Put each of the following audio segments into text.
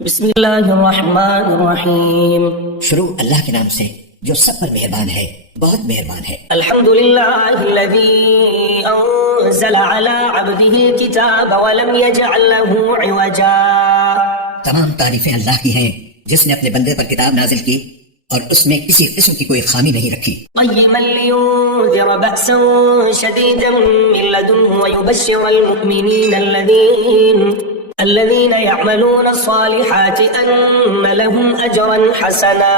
بسم اللہ الرحمن الرحیم. شروع اللہ کے نام سے جو سب پر مہربان ہے، بہت مہربان ہے. الحمد للہ الذی انزل علی عبده الکتاب ولم یجعل له عوجا. تمام تعریفیں اللہ کی ہیں جس نے اپنے بندے پر کتاب نازل کی اور اس میں کسی قسم کی کوئی خامی نہیں رکھی. قیما لینذر بأسا شدیدا من لدنہ ویبشر المؤمنین الذین یعملون الصالحات ان لهم اجرا حسنا.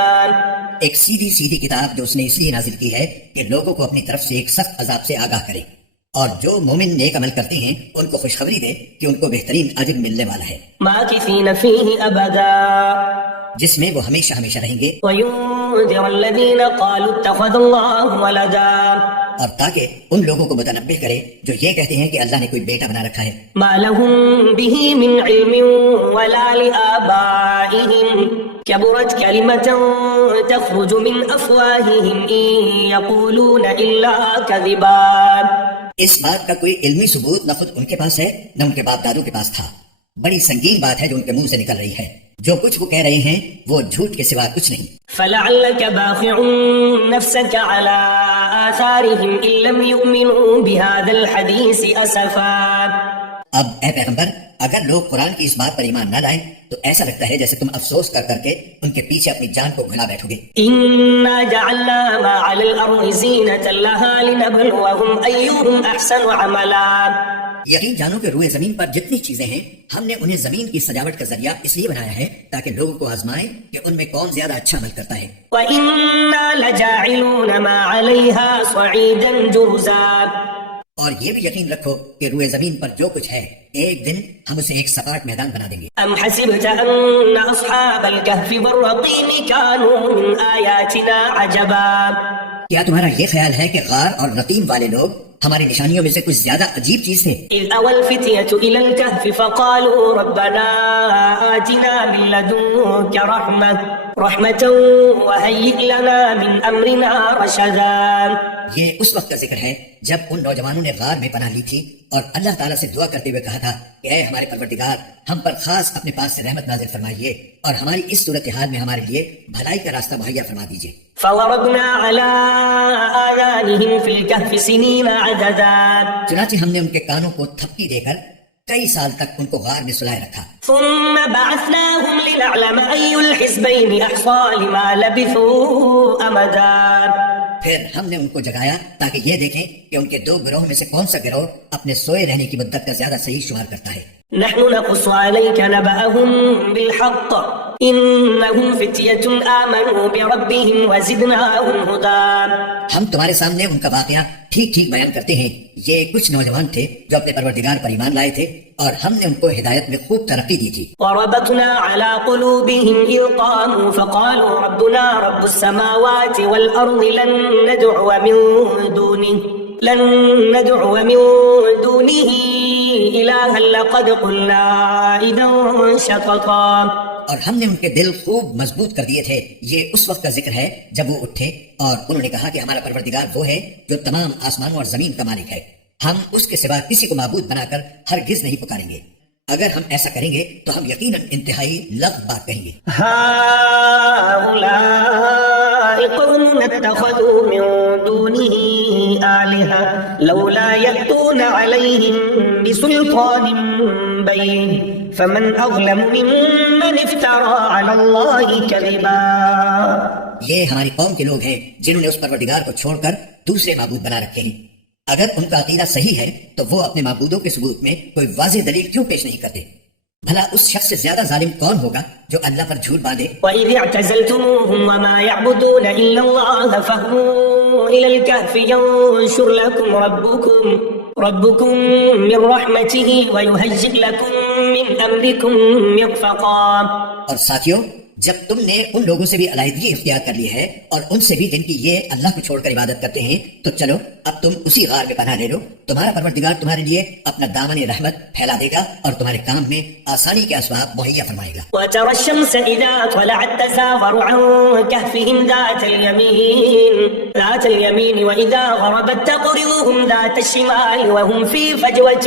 ایک سیدھی کتاب جو اس نے اس لیے نازل کی ہے کہ لوگوں کو اپنی طرف سے ایک سخت عذاب سے آگاہ کرے، اور جو مومن نیک عمل کرتے ہیں ان کو خوشخبری دے کہ ان کو بہترین اجر ملنے والا ہے، ماکثین فیہ ابدا، جس میں وہ ہمیشہ ہمیشہ رہیں گے. وَيُنذِرَ الَّذِينَ قَالُوا اتَّخَذَ اللَّهُ وَلَدًا، اور تاکہ ان لوگوں کو متنبہ کرے جو یہ کہتے ہیں کہ اللہ نے کوئی بیٹا بنا رکھا ہے. مَا لَهُم بِهِ مِنْ عِلْمٍ وَلَا لِآبَائِهِمْ كَبُرَتْ كَلِمَةً تَخْرُجُ مِنْ أَفْوَاهِهِمْ إِنْ يَقُولُونَ إِلَّا كَذِبًا. اس بات کا کوئی علمی ثبوت نہ خود ان کے پاس ہے نہ ان کے باپ دادوں کے پاس تھا. بڑی سنگین بات ہے جو ان کے منہ سے نکل رہی ہے. جو کچھ وہ کہہ رہے ہیں وہ جھوٹ کے سوا کچھ نہیں. فَلَعَلَّكَ بَاخِعٌ نَفْسَكَ عَلَىٰ آثَارِهِمْ إِن لَّمْ يُؤْمِنُوا بِهَٰذَا الْحَدِيثِ أَسَفًا. اب اے پیغمبر، اگر لوگ قرآن کی اس بات پر ایمان نہ لائیں تو ایسا لگتا ہے جیسے تم افسوس کر کے ان کے پیچھے اپنی جان کو گھلا بیٹھو گے. إِنَّا جَعَلْنَا مَا عَلَى الْأَرْضِ زِينَةً لَهَا لِنَبْلُوَهُمْ أَيُّهُمْ أَحْسَنُ عَمَلًا. یقین جانو کہ روئے زمین پر جتنی چیزیں ہیں ہم نے انہیں زمین کی سجاوٹ کا ذریعہ اس لیے بنایا ہے تاکہ لوگوں کو آزمائیں کہ ان میں کون زیادہ اچھا عمل کرتا ہے. وَإِنَّا لَجَاعِلُونَ مَا عَلَيْهَا صَعِيدًا جُرُزًا. اور یہ بھی یقین رکھو کہ روئے زمین پر جو کچھ ہے ایک دن ہم اسے ایک سپاٹ میدان بنا دیں گے. أَمْ حَسِبْتَ أَنَّ أَصْحَابَ الْكَهْفِ وَالرَّقِيمِ كَانُوا مِنْ آيَاتِنَا عَجَبًا. کیا تمہارا یہ خیال ہے کہ غار اور رقیم والے لوگ ہماری نشانیوں میں سے کچھ زیادہ عجیب چیز تھے؟ إِذْ أَوَى الْفِتْيَةُ إِلَى الْكَهْفِ فَقَالُوا رَبَّنَا آتِنَا مِن لَّدُنكَ رَحْمَةً وَهَيِّئْ لَنَا مِنْ أَمْرِنَا رَشَدًا. یہ اس وقت کا ذکر ہے جب ان نوجوانوں نے غار میں پناہ لی تھی اور اللہ تعالیٰ سے دعا کرتے ہوئے کہا تھا کہ اے ہمارے پروردگار، ہم پر خاص اپنے پاس سے رحمت نازل فرمائیے اور ہماری اس صورتحال میں ہمارے لیے بھلائی کا راستہ مہیا فرما دیجیے. فَضَرَبْنَا عَلَىٰ آذَانِهِمْ فِي الْكَهْفِ سِنِينَ عَدَدًا. چنانچہ ہم نے ان کے کانوں کو تھپکی دے کر کئی سال تک ان کو غار میں سلائے رکھا. ثُمَّ بَعَثْنَاهُمْ لِنَعْلَمَ أَيُّ الْحِزْبَيْنِ أَحْصَىٰ لِمَا لَبِثُوا أَمَدًا. پھر ہم نے ان کو جگایا تاکہ یہ دیکھیں کہ ان کے دو گروہ میں سے کون سا گروہ اپنے سوئے رہنے کی مدت کا زیادہ صحیح شمار کرتا ہے. نحن نقص عليك نبأهم بالحق إنهم فتية آمنوا بربهم وزدناهم هدى. ہم تمہارے سامنے ان کا واقعہ ٹھیک بیان کرتے ہیں. یہ کچھ نوجوان تھے جو اپنے پروردگار پر ایمان لائے تھے اور ہم نے ان کو ہدایت میں خوب ترقی دی تھی. وربطنا على قلوبهم إذ قاموا فقالوا ربنا رب السماوات والأرض لن ندعو من دونه إلها لقد قلنا إذا شططا. اور ہم نے ان کے دل خوب مضبوط کر دیے تھے. یہ اس وقت کا ذکر ہے جب وہ اٹھے اور انہوں نے کہا کہ ہمارا پروردگار وہ ہے جو تمام آسمانوں اور زمین کا مالک ہے. ہم اس کے سوا کسی کو معبود بنا کر ہرگز نہیں پکاریں گے. اگر ہم ایسا کریں گے تو ہم یقیناً انتہائی لغو بات کہیں گے. هؤلاء قوم اتخذوا من دونه آلهة لولا يأتون عليهم بسلطان بين فمن أظلم ممن افترى على الله كذبا. یہ ہماری قوم کے لوگ ہیں جنہوں نے اس پروردگار کو چھوڑ کر دوسرے معبود بنا رکھے ہیں. اگر ان کا عقیدہ صحیح ہے تو وہ اپنے معبودوں کے ثبوت میں کوئی واضح دلیل کیوں پیش نہیں کرتے؟ بھلا اس شخص سے زیادہ ظالم کون ہوگا جو اللہ پر جھوٹ باندھے؟ وَإِذِ اعْتَزَلْتُمُوهُمْ وَمَا يَعْبُدُونَ إِلَّا اللَّهَ فَاهْوُوا إِلَى الْكَهْفِ يَنشُرْ لَكُمْ رَبُّكُمْ مِنْ رَحْمَتِهِ وَيُهَيِّئْ لَكُمْ مِنْ أَمْرِكُمْ مِرْفَقًا. اور ساتھیوں، جب تم نے ان لوگوں سے بھی علیحدگی اختیار کر لی ہے اور ان سے بھی جن کی یہ اللہ کو چھوڑ کر عبادت کرتے ہیں، تو چلو اب تم اسی غار میں پناہ لے لو. تمہارا پروردگار تمہارے لیے اپنا دامن رحمت پھیلا دے گا اور تمہارے کام میں آسانی کے اسباب مہیا فرمائے گا. وَتَرَى الشَّمْسَ إِذَا طَلَعَتْ تَزَاوَرُ عَنْ كَهْفِهِمْ ذَاتَ الْيَمِينِ وَإِذَا غَرَبَتْ تَقْرِضُهُمْ ذَاتَ الشِّمَالِ وَهُمْ فِي فَجْوَةٍ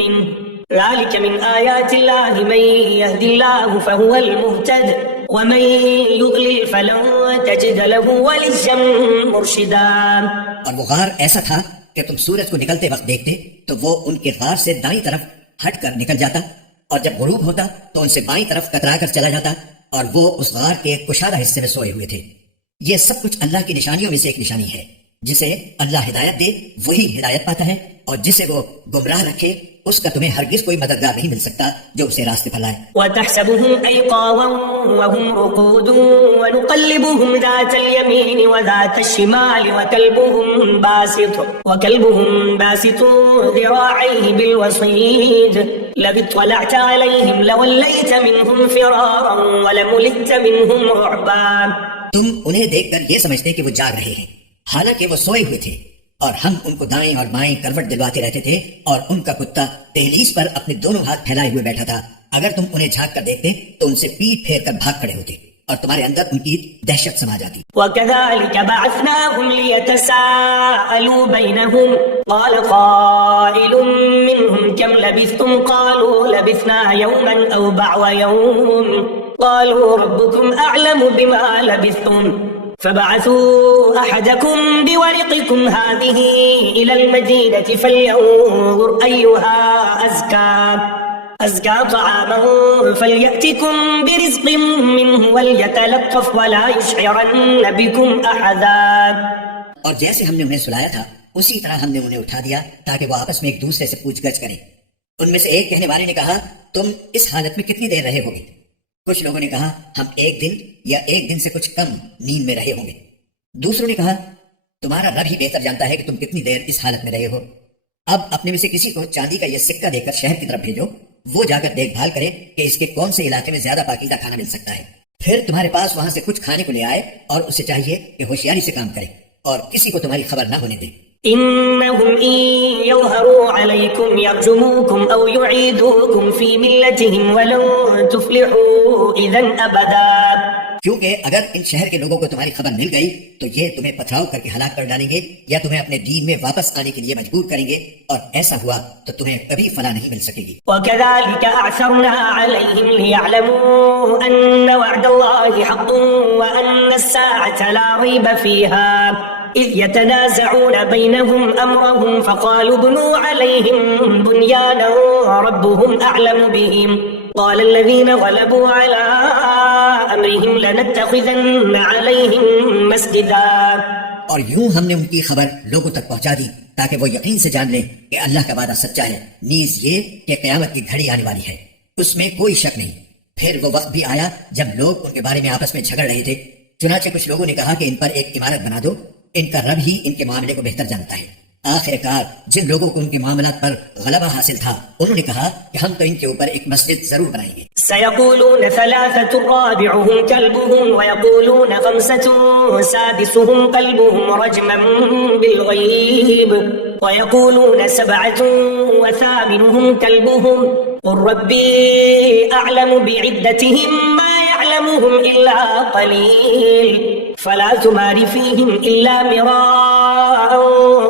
مِّنْهُ ذلك من آيات الله من يهد الله فهو المهتد ومن يضلل فلن تجد له وليا مرشدا. اور وہ غار ایسا تھا کہ تم سورج کو نکلتے وقت دیکھتے تو وہ ان کے غار سے دائیں طرف ہٹ کر نکل جاتا، اور جب غروب ہوتا تو ان سے بائیں طرف کترا کر چلا جاتا، اور وہ اس غار کے کشادہ حصے میں سوئے ہوئے تھے. یہ سب کچھ اللہ کی نشانیوں میں سے ایک نشانی ہے. جسے اللہ ہدایت دے وہی ہدایت پاتا ہے، اور جسے وہ گمراہ رکھے اس کا تمہیں ہرگز کوئی مددگار نہیں مل سکتا جو اسے راستے پر لائے. وتحسبهم أيقاظا وهم رقود ونقلبهم ذات اليمين وذات الشمال وكلبهم باسط ذراعيه بالوصيد لو اطلعت عليهم لوليت منهم فرارا ولملئت منهم رعبا. تم انہیں دیکھ کر یہ سمجھتے کہ وہ جاگ رہے ہیں، حالانکہ وہ سوئے ہوئے تھے، اور ہم ان کو دائیں اور بائیں کروٹ دلواتے رہتے تھے، اور ان کا کتا دہلیز پر اپنے دونوں ہاتھ پھیلائے ہوئے بیٹھا تھا. اگر تم انہیں جھانک کر دیکھتے تو ان سے پیٹ پھیر کر بھاگ کھڑے ہوتے، اور تمہارے اندر ان کی دہشت سما جاتی. وَكَذَلِكَ بَعَثْنَاهُمْ لِيَتَسَاءَلُوا بَيْنَهُمْ قَالَ قَائِلٌ مِّنْهُمْ كَمْ لَبِثْتُمْ قَالُوا لَبِثْنَا يَوْمًا أَوْ بَعْضَ يَوْمٍ قَالُوا رَبُّكُمْ أَعْلَمُ بِمَا لَبِثْتُمْ فبعثوا أحدكم بورقكم هذه إلى المدينة فلينظر أيها أزكى طعاما فليأتكم برزق منه وليتلطف ولا يشعرن بكم أحدا. اور جیسے ہم نے انہیں سلایا تھا اسی طرح ہم نے انہیں اٹھا دیا تاکہ وہ آپس میں ایک دوسرے سے پوچھ گچھ کریں. ان میں سے ایک کہنے والے نے کہا تم اس حالت میں کتنی دیر رہے ہوگے؟ کچھ لوگوں نے کہا ہم ایک دن یا ایک دن سے کچھ کم نیند میں رہے ہوں گے. دوسروں نے کہا تمہارا رب ہی بہتر جانتا ہے کہ تم کتنی دیر اس حالت میں رہے ہو. اب اپنے میں سے کسی کو چاندی کا یہ سکہ دے کر شہر کی طرف بھیجو، وہ جا کر دیکھ بھال کرے کہ اس کے کون سے علاقے میں زیادہ پاکیزہ کھانا مل سکتا ہے. پھر تمہارے پاس وہاں سے کچھ کھانے کو لے آئے، اور اسے چاہیے کہ ہوشیاری سے کام کرے اور کسی کو تمہاری خبر نہ ہونے دے. إنهم إن يظهروا عليكم يرجموكم أو يعيدوكم في ملتهم ولن تفلحوا إذا أبدا. کیونکہ اگر ان شہر کے لوگوں کو تمہاری خبر مل گئی تو یہ تمہیں پتھراؤ کر کے ہلاک کر ڈالیں گے یا تمہیں اپنے دین میں واپس آنے کے لیے مجبور کریں گے، اور ایسا ہوا تو تمہیں کبھی فلاح نہیں مل سکے گی. وَكَذَلِكَ أَعْثَرْنَا عَلَيْهِمْ لِيَعْلَمُوا أَنَّ وَعْدَ اللَّهِ حَقٌّ وَأَنَّ السَّاعَةَ لَا رَيْبَ فِيهَا إذ يتنازعون بينهم أمرهم فقالوا ابنوا عليهم بنيانا ربهم أعلم بهم قال الذين غلبوا على أمرهم لنتخذن عليهم مسجدا. اور یوں ہم نے ان کی خبر لوگوں تک پہنچا دی تاکہ وہ یقین سے جان لیں کہ اللہ کا وعدہ سچا ہے، نیز یہ کہ قیامت کی گھڑی آنے والی ہے، اس میں کوئی شک نہیں. پھر وہ وقت بھی آیا جب لوگ ان کے بارے میں آپس میں جھگڑ رہے تھے، چنانچہ کچھ لوگوں نے کہا کہ ان پر ایک عمارت بنا دو، ان کا رب ہی ان کے معاملے کو بہتر جانتا ہے. آخر کار جن لوگوں کو ان کے معاملات پر غلبہ حاصل تھا انہوں نے کہا کہ ہم تو ان کے اوپر ایک مسجد ضرور بنائیں گے. سيقولون ثلاثة رابعهم كلبهم ويقولون خمسة سادسهم كلبهم رجما بالغيب ويقولون سبعة وثامنهم كلبهم قل ربي أعلم بعدتهم ما يعلمهم إلا قليل فلا تمار فيهم إلا مراء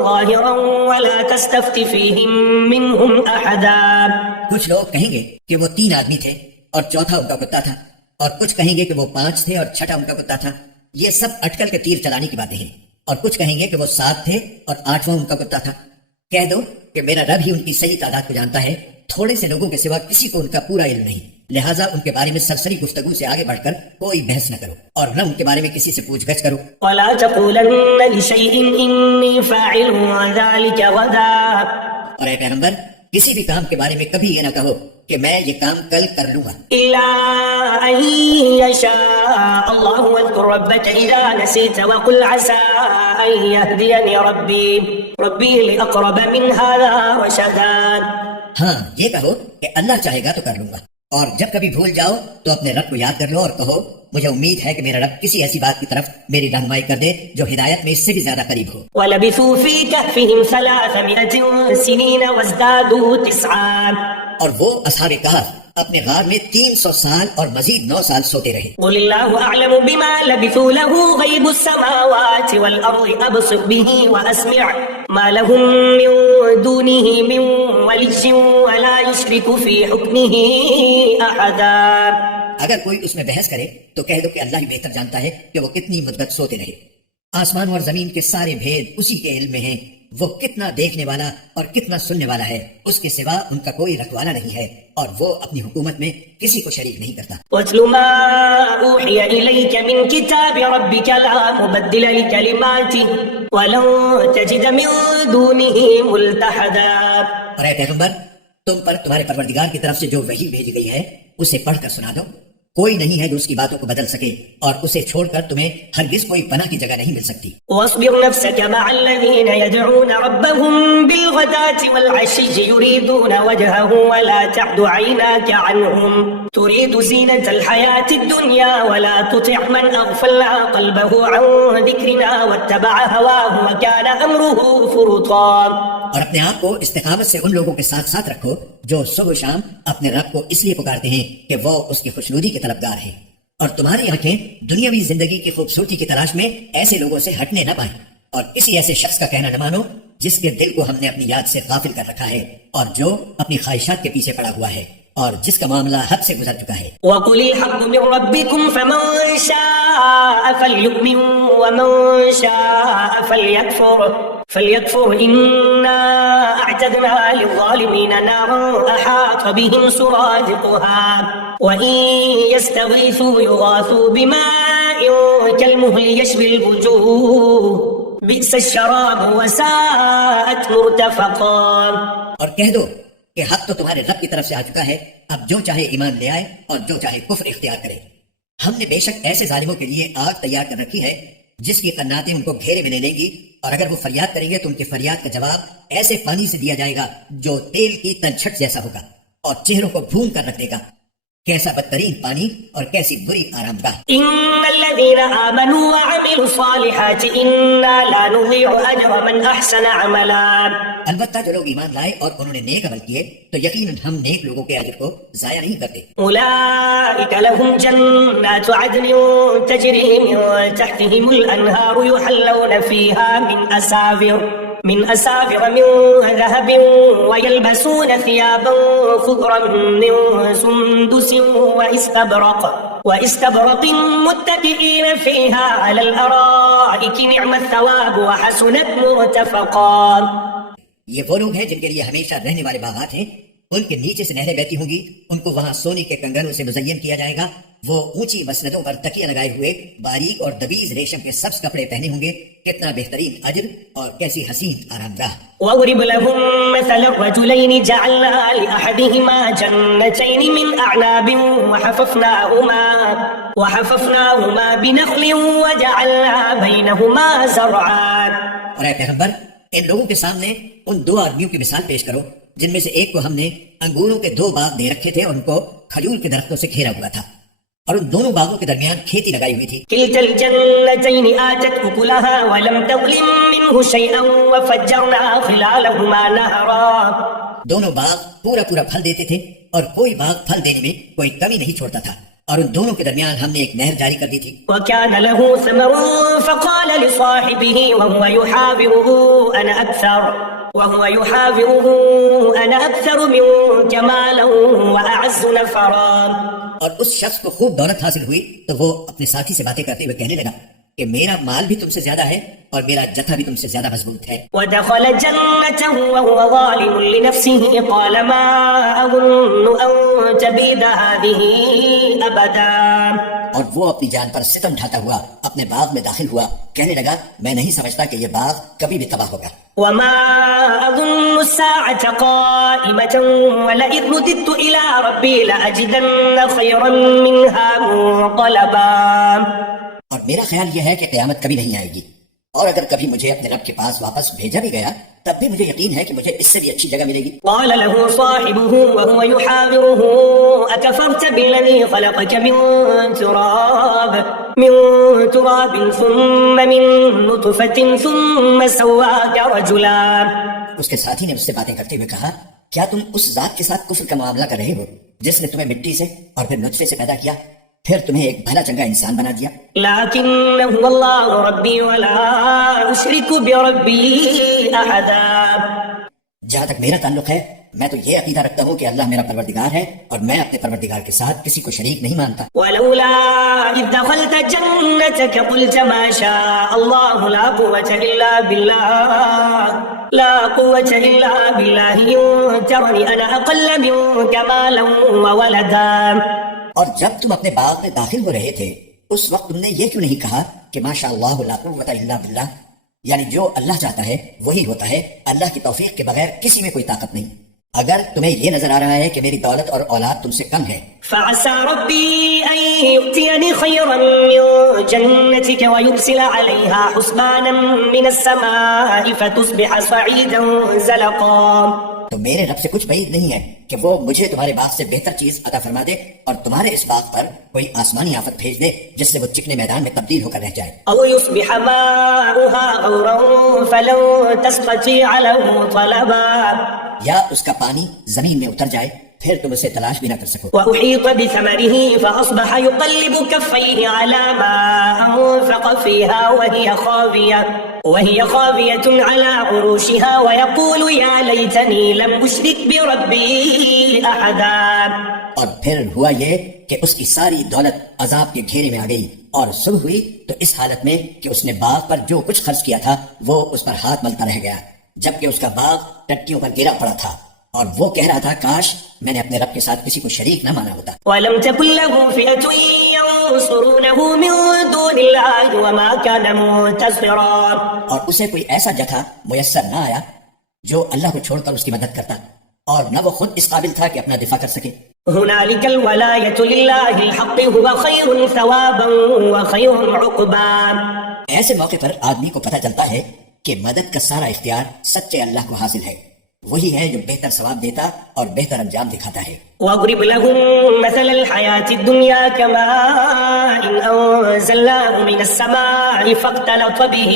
ظاهرا ولا تستفت فيهم منهم أحدا. کچھ لوگ کہیں گے کہ وہ 3 آدمی تھے اور چوتھا ان کا کتا تھا، اور کچھ کہیں گے کہ وہ 5 تھے اور چھٹا ان کا کتا تھا. یہ سب اٹکل کے تیر چلانے کی باتیں ہیں. اور کچھ کہیں گے کہ وہ 7 تھے اور 8واں ان کا کتا تھا. کہہ دو کہ میرا رب ہی ان کی صحیح تعداد کو جانتا ہے، تھوڑے سے لوگوں کے سوا کسی کو ان کا پورا علم نہیں، لہٰذا ان کے بارے میں سرسری گفتگو سے آگے بڑھ کر کوئی بحث نہ کرو اور نہ ان کے بارے میں کسی سے پوچھ گچھ کرو. ولا تقولن لشيء إني فاعل ذلك غدا. اور اے پیغمبر کسی بھی کام کے بارے میں کبھی یہ نہ کہو کہ میں یہ کام کل کر لوں گا، إلا أن يشاء الله. واذكر ربك إذا نسيت وقل عسى أن يهديني ربي لأقرب من هذا رشدا. ہاں یہ کہو کہ اللہ چاہے گا تو کر لوں گا، اور جب کبھی بھول جاؤ تو اپنے رب کو یاد کر لو اور کہو مجھے امید ہے کہ میرا رب کسی ایسی بات کی طرف میری رہنمائی کر دے جو ہدایت میں اس سے بھی زیادہ قریب ہو۔ وَلَبِثُوا فِي كَهْفِهِمْ 300 سِنِينَ وَازْدَادُوا 9۔ اور وہ اصحاب کہف اپنے غار میں 300 سال اور مزید 9 سال سوتے رہے۔ قُلِ اللَّهُ أَعْلَمُ بِمَا لَبِثُوا لَهُ غَيْبُ السَّمَاوَاتِ وَالْأَرْضِ أَبْصِرْ بِهِ وَأَسْمِعْ مَا لَهُم مِّن دُونِهِ مِن وَلِيٍّ وَلَا يُشْرِكُ فِي حُكْمِهِ أَحَدًا۔ اگر کوئی اس میں بحث کرے تو کہہ دو کہ اللہ ہی بہتر جانتا ہے کہ وہ کتنی مدت سوتے رہے۔ آسمان اور زمین کے سارے بھید اسی کے علم میں ہیں۔ وہ کتنا دیکھنے والا اور کتنا سننے والا ہے، اس کے سوا ان کا کوئی رکھوالا نہیں ہے، اور وہ اپنی حکومت میں کسی کو شریک نہیں کرتا۔ وَاتْلُ مَا أُوحِيَ إِلَيْكَ مِن كِتَابِ رَبِّكَ لَا مُبَدِّلَ لِكَلِمَاتِهِ وَلَن تَجِدَ مِن دُونِهِ مُلْتَحَدًا۔ اور اے پیغمبر، تم پر تمہارے پروردگار کی طرف سے جو وحی بھیجی گئی ہے اسے پڑھ کر سنا دو۔ کوئی نہیں ہے جو اس کی باتوں کو بدل سکے، اور اسے چھوڑ کر تمہیں ہرگز کوئی پناہ کی جگہ نہیں مل سکتی۔ واصبر نفسك مع الذين يدعون ربهم بالغداة والعشي يريدون وجهه ولا تعد عيناك عنهم تريد زينة الحياة الدنيا ولا تطع من أغفلنا قلبه عن ذكرنا واتبع هواه وكان أمره فرطا۔ اور اپنے آپ کو استقامت سے ان لوگوں کے ساتھ ساتھ رکھو جو صبح و شام اپنے رب کو اس لیے پکارتے ہیں کہ وہ اس کی خوشنودی کے طلبگار ہیں، اور تمہاری آنکھیں دنیاوی زندگی کی خوبصورتی کی تلاش میں ایسے لوگوں سے ہٹنے نہ پائیں، اور کسی ایسے شخص کا کہنا نہ مانو جس کے دل کو ہم نے اپنی یاد سے غافل کر رکھا ہے، اور جو اپنی خواہشات کے پیچھے پڑا ہوا ہے، اور جس کا معاملہ حد سے گزر چکا ہے۔ وَقُلِ الْحَقُّ مِن رَّبِّكُمْ فَمَن شَاءَ فَلْيُؤْمِن وَمَن شَاءَ فَلْيَكْفُرْ إِنَّا أَعْتَدْنَا لِلظَّالِمِينَ نَارًا أَحَاطَ بِهِمْ سُرَادِقُهَا وَإِن يَسْتَغِيثُوا يُغَاثُوا بِمَاءٍ كَالْمُهْلِ يَشْوِي الْوُجُوهَ بِئْسَ الشَّرَابُ وَسَاءَتْ مُرْتَفَقًا۔ اور کہہ دو کہ حق تو تمہارے رب کی طرف سے آ چکا ہے، اب جو چاہے ایمان لے آئے اور جو چاہے کفر اختیار کرے۔ ہم نے بے شک ایسے ظالموں کے لیے آگ تیار کر رکھی ہے جس کی قناتیں ان کو گھیرے میں لے لیں گی، اور اگر وہ فریاد کریں گے تو ان کی فریاد کا جواب ایسے پانی سے دیا جائے گا جو تیل کی تنچھٹ جیسا ہوگا، اور چہروں کو بھون کر رکھ دے گا۔ کیسا بدترین پانی اور کیسی بری آرام گاہ۔ ان الذين آمنوا وعملوا الصالحات انا لا نضيع اجر من احسن عملا۔ البتہ جو لوگ ایمان لائے اور انہوں نے نیک عمل کیے تو یقیناً ہم نیک لوگوں کے اجر کو ضائع نہیں کرتے۔ اولئک لهم جنات عدن تجری من تحتهم الانہار یحلون فیها من أساور من ذهب ويلبسون ثيابا خضرا من سندس واستبرق متكئين فيها على الأرائك نعم الثواب وحسنت مرتفقا۔ یہ وہ لوگ ہیں جن کے لیے ہمیشہ رہنے والے باغات ہیں، ان کے نیچے سے نہریں بہتی ہوں گی، ان کو وہاں سونے کے کنگنوں سے مزین کیا جائے گا، وہ اونچی مسندوں پر تکیہ لگائے ہوئے باریک اور دبیز ریشم کے سبز کپڑے پہنے ہوں گے۔ کتنا بہترین اجر اور کیسی حسین آرام گاہ۔ وَاضْرِبْ لَهُم مَّثَلَ الرَّجُلَيْنِ جَعَلْنَا لِأَحَدِهِمَا جَنَّتَيْنِ مِنْ أَعْنَابٍ وَحَفَفْنَاهُمَا بِنَخْلٍ وَجَعَلْنَا بَيْنَهُمَا زَرْعًا۔ اور اے پیغمبر، ان لوگوں کے سامنے ان دو آدمیوں کی مثال پیش کرو جن میں سے ایک کو ہم نے انگوروں کے 2 باغ دے رکھے تھے اور ان کو کھجور کے درختوں سے گھیرا ہوا تھا، اور ان دونوں باغوں کے درمیان کھیتی لگائی ہوئی تھی۔ كلتا الجنتين آتت أكلها ولم تظلم منه شيئا وفجرنا خلالهما نهرا۔ دونوں باغ پورا پھل دیتے تھے اور کوئی باغ پھل دینے میں کوئی کمی نہیں چھوڑتا تھا، اور ان دونوں کے درمیان ہم نے ایک نہر جاری کر دی تھی۔ وكان له ثمر فقال لصاحبه وهو يحاوره أنا أكثر منك مالا وأعز نفرا۔ اور اس شخص کو خوب دولت حاصل ہوئی تو وہ اپنے ساتھی سے باتیں کرتے ہوئے کہنے لگا کہ میرا مال بھی تم سے زیادہ ہے اور میرا جتھا بھی تم سے زیادہ مضبوط ہے۔ ودخل جنته وهو ظالم لنفسه قال ما أظن أن تبيد هذه أبدا۔ اور وہ اپنی جان پر ستم ڈھاتا ہوا اپنے باغ میں داخل ہوا، کہنے لگا میں نہیں سمجھتا کہ یہ باغ کبھی بھی تباہ ہوگا۔ وما أظن الساعة قائمة ولئن رددت إلى ربي لأجدن خيرا منها منقلبا۔ اور میرا خیال یہ ہے کہ قیامت کبھی نہیں آئے گی، اور اگر کبھی مجھے اپنے رب کے پاس واپس بھیجا بھی گیا تب بھی مجھے یقین ہے کہ مجھے اس سے بھی اچھی جگہ ملے گی. قال له صاحبه وهو يحاوره أكفرت بالذي خلقك من تراب ثم من نطفة ثم سواك رجلا. اس کے ساتھی نے اس سے باتیں کرتے ہوئے کہا کیا تم اس ذات کے ساتھ کفر کا معاملہ کر رہے ہو جس نے تمہیں مٹی سے اور پھر نطفے سے پیدا کیا پھر تمہیں ایک بھلا چنگا انسان بنا دیا. لكن هو الله ربي ولا أشرك بربي أحدا. جہاں تک میرا تعلق ہے میں تو یہ عقیدہ رکھتا ہوں کہ اللہ میرا پروردگار ہے اور میں اپنے پروردگار کے ساتھ کسی کو شریک نہیں مانتا. ولولا إذ دخلت جنتك قلت ما شاء الله لا قوة إلا بالله إن ترني أنا أقل منك مالا وولدا. اور جب تم اپنے باغ میں داخل ہو رہے تھے اس وقت تم نے یہ کیوں نہیں کہا کہ ماشاء اللہ لا قوت الا باللہ، یعنی جو اللہ چاہتا ہے وہی ہوتا ہے، اللہ کی توفیق کے بغیر کسی میں کوئی طاقت نہیں. اگر تمہیں یہ نظر آ رہا ہے کہ میری دولت اور اولاد تم سے کم ہے فعسى ربي أن يؤتيني خيرا من جنتك ويرسل عليها حسبانا من السماء فتصبح صعيدا زلقا. تو میرے رب سے کچھ بعید نہیں ہے کہ وہ مجھے تمہارے باغ سے بہتر چیز عطا فرما دے اور تمہارے اس باغ پر کوئی آسمانی آفت بھیج دے جس سے وہ چکنے میدان میں تبدیل ہو کر رہ جائے. أو يصبح ماؤها غورا فلن تستطيع له طلبا. یا اس کا پانی زمین میں اتر جائے پھر تم اسے تلاش بھی نہ کر سکو. وأحيط بثمره فأصبح يقلب كفيه على ما أنفق فيها وهي خاوية على عروشها ويقول يا ليتني لم أشرك بربي أحدا. اور پھر ہوا یہ کہ اس کی ساری دولت عذاب کے گھیرے میں آ گئی اور صبح ہوئی تو اس حالت میں کہ اس نے باغ پر جو کچھ خرچ کیا تھا وہ اس پر ہاتھ ملتا رہ گیا جبکہ اس کا باغ ٹٹیوں پر گرا پڑا تھا اور وہ کہہ رہا تھا کاش میں نے اپنے رب کے ساتھ کسی کو شریک نہ مانا ہوتا. وَلَمْ تَكُنْ لَهُ فِئَةٌ يَنصُرُونَهُ مِن دُونِ اللَّهِ وَمَا كَانَ مُنتَصِرًا. اور اسے کوئی ایسا جتھا میسر نہ آیا جو اللہ کو چھوڑ کر اس کی مدد کرتا اور نہ وہ خود اس قابل تھا کہ اپنا دفاع کر سکے. هُنَالِكَ الْوَلَایَةُ لِلَّهِ الْحَقِّ هُوَ خَيْرٌ ثَوَابًا وَخَيْرٌ عُقْبًا. ایسے موقع پر آدمی کو پتہ چلتا ہے کہ مدد کا سارا اختیار سچے اللہ کو حاصل ہے، وہی ہے جو بہتر ثواب دیتا اور بہتر انجام دکھاتا ہے. واضرب لهم مثل الحياة الدنيا كماء أنزلناه من السماء فاختلط به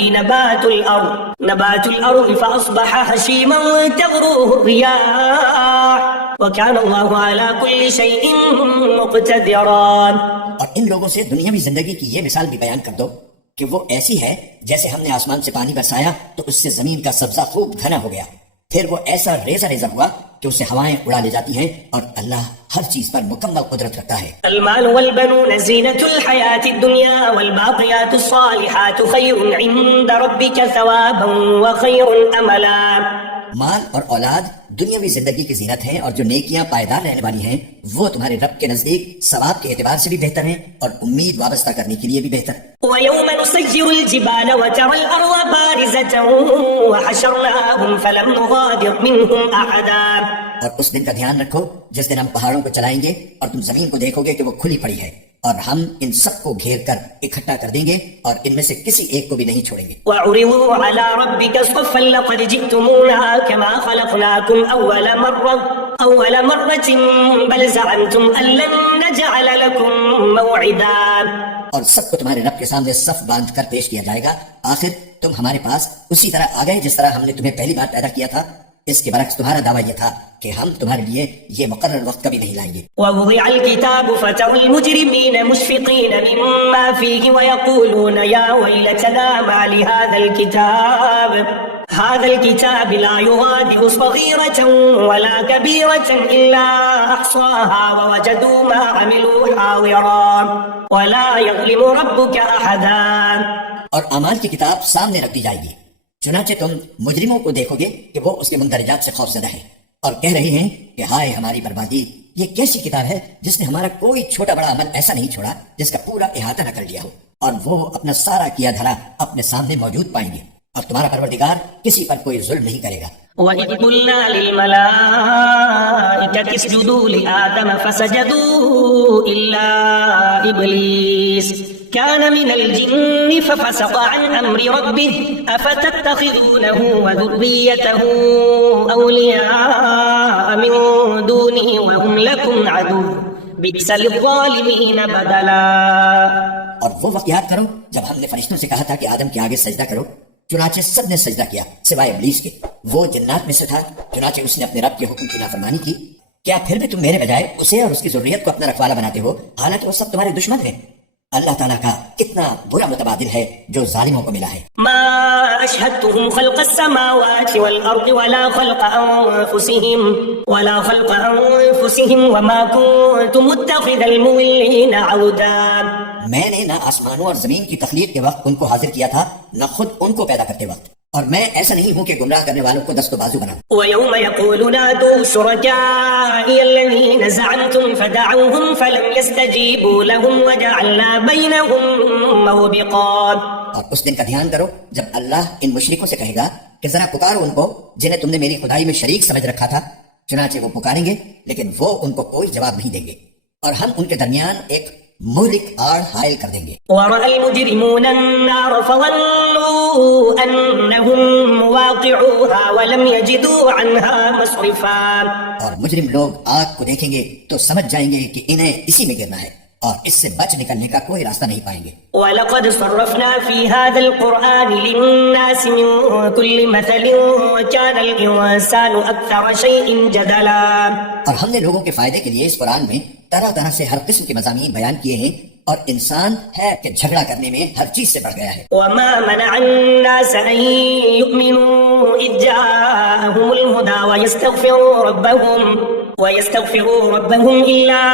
نبات الأرض فأصبح هشيما تذروه الرياح وكان الله على كل شيء مقتدرا. اور ان لوگوں سے دنیاوی زندگی کی یہ مثال بھی بیان کر دو کہ وہ ایسی ہے جیسے ہم نے آسمان سے پانی برسایا تو اس سے زمین کا سبزہ خوب گھنا ہو گیا، پھر وہ ایسا ریزہ ریزہ ہوا کہ اسے ہوائیں اڑا لے جاتی ہیں اور اللہ ہر چیز پر مکمل قدرت رکھتا ہے. المال والبنون زینة الحياة الدنيا والباقيات الصالحات خير عند ربك ثوابا وخير املا. مال اور اولاد دنیاوی زندگی کی زینت ہیں اور جو نیکیاں پائیدار رہنے والی ہیں وہ تمہارے رب کے نزدیک ثواب کے اعتبار سے بھی بہتر ہیں اور امید وابستہ کرنے کے لیے بھی بہتر. وَيَوْمَ نُسَيِّرُ الْجِبَالَ وَتَرَى الْأَرْضَ بَارِزَةً وَحَشَرْنَاهُمْ فَلَمْ نُغَادِرْ مِنْهُمْ أَحَدًا. اور اس دن کا دھیان رکھو جس دن ہم پہاڑوں کو چلائیں گے اور تم زمین کو دیکھو گے کہ وہ کھلی پڑی ہے اور ہم ان سب کو گھیر کر اکٹھا کر دیں گے اور ان میں سے کسی ایک کو بھی نہیں چھوڑیں گے. وَعُرِضُوا عَلَى رَبِّكَ صَفًّا لَقَدْ جِئْتُمُونَا كَمَا خَلَقْنَاكُمْ أَوَّلَ مَرَّةٍ بَلْ زَعَمْتُمْ أَن لَّن نَّجْعَلَ لَكُم مَّوْعِدًا. اور سب کو تمہارے رب کے سامنے صف باندھ کر پیش کیا جائے گا، آخر تم ہمارے پاس اسی طرح آ گئے جس طرح ہم نے تمہیں پہلی بار پیدا کیا تھا. اس کے برعکس تمہارا دعویٰ یہ تھا کہ ہم تمہارے لیے یہ مقرر وقت کبھی نہیں لائیں گے. ووضع الكتاب فترى المجرمين مشفقين مما فيه ويقولون يا ويلتنا ما لهذا الكتاب لا يغادر صغيرة ولا كبيرة إلا أحصاها ووجدوا ما عملوا حاضرا ولا يظلم ربك أحدا. اور اعمال کی کتاب سامنے رکھ دی جائے گی، چنانچہ تم مجرموں کو دیکھو گے کہ وہ اس کے مندرجات سے خوفزدہ ہیں اور کہہ رہے ہیں کہ ہائے ہماری بربادی، یہ کیسی کتاب ہے جس نے ہمارا کوئی چھوٹا بڑا عمل ایسا نہیں چھوڑا جس کا پورا احاطہ نہ کر لیا ہو، اور وہ اپنا سارا کیا دھرا اپنے سامنے موجود پائیں گے اور تمہارا پروردگار کسی پر کوئی ظلم نہیں کرے گا. وَإِذْ قُلْنَا لِلْمَلَائِكَةِ اسْجُدُوا لِآدَمَ فَسَجَدُوا إِلَّا إِبْلِيسَ كان من الجن ففسق عن أمر ربه أفتتخذونه وذريته أولياء من دونه وهم لكم عدو بئس للظالمين بدلا. اور وہ وقت یاد کرو جب ہم نے فرشتوں سے کہا تھا کہ آدم کے آگے سجدہ کرو، چنانچہ سب نے سجدہ کیا سوائے ابلیس کے، وہ جنات میں سے تھا، چنانچہ اس نے اپنے رب کے حکم کی نافرمانی کی. کیا پھر بھی تم میرے بجائے اسے اور اس کی ذریت کو اپنا رکھوالا بناتے ہو، حالانکہ وہ سب تمہارے دشمن ہیں؟ اللہ تعالیٰ کا کتنا برا متبادل ہے جو ظالموں کو ملا ہے. ما أشهدتهم خلق السماوات والأرض ولا خلق أنفسهم وما كنت متخذ المضلين عضدا. میں نے نہ آسمانوں اور زمین کی تخلیق کے وقت ان کو حاضر کیا تھا نہ خود ان کو پیدا کرتے وقت، اور میں ایسا نہیں ہوں کہ گمراہ کرنے والوں کو دست و بازو بناؤں. ويوم يقول نادوا شركائي الذين زعمتم فدعوهم فلم يستجيبوا لهم وجعلنا بينهم موبقا. اور اس دن کا دھیان کرو جب اللہ ان مشرکوں سے کہے گا کہ ذرا پکارو ان کو جنہیں تم نے میری خدائی میں شریک سمجھ رکھا تھا، چنانچہ وہ پکاریں گے لیکن وہ ان کو کوئی جواب نہیں دیں گے، اور ہم ان کے درمیان ایک مہلک آڑ حائل کر دیں گے. ورأى المجرمون النار فظنوا أنهم مواقعوها ولم يجدوا عنها مصرفا. اور مجرم لوگ آگ کو دیکھیں گے تو سمجھ جائیں گے کہ انہیں اسی میں گرنا ہے اور اس سے بچ نکلنے کا کوئی راستہ نہیں پائیں گے. وَلَقَدْ صَرَّفْنَا فِي هَذَا الْقُرْآنِ لِلنَّاسِ مِنْ كُلِّ مَثَلٍ وَكَانَ الْإِنسَانُ أَكْثَرَ شَيْءٍ جَدَلًا. اور ہم نے لوگوں کے فائدے کے لیے اس قرآن میں طرح طرح سے ہر قسم کے مضامین بیان کیے ہیں، اور انسان ہے کہ جھگڑا کرنے میں ہر چیز سے بڑھ گیا ہے. وَمَا مَنَعَ النَّاسَ أَن يُؤْمِنُوا إِذْ جَاءَهُمُ الْهُدَى وَيَسْتَغْفِرُوا رَبَّهُمْ إِلَّا